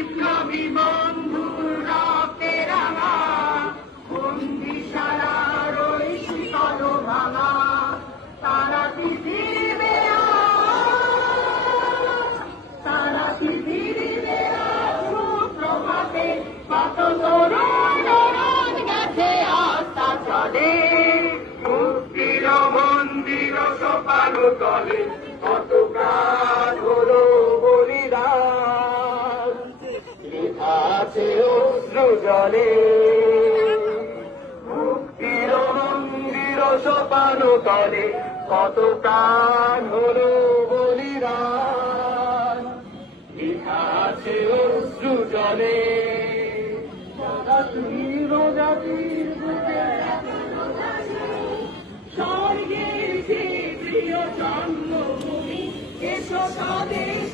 বিপ্লবী বন্ধুর রক্তে রাঙা বন্দিশালার ওই শীতল ভাঙা তারা কি ফিরবে তারা কি ফিরবে সুপ্রভাতে কত তরুণ রোদ গেছে আস্থা চলে মুক্তির মন্দির সোপানো তলে কত প্রাণ হলো বলিদান লেখা আছে অশ্রু জলে মুক্তির মন্দির সোপানো তলে কত প্রাণ হলো বলিদান লেখা আছে অশ্রু জলে জাতির বুকে স্বর্গের যে প্রিয় জন্মভূমি এসো স্বদেশ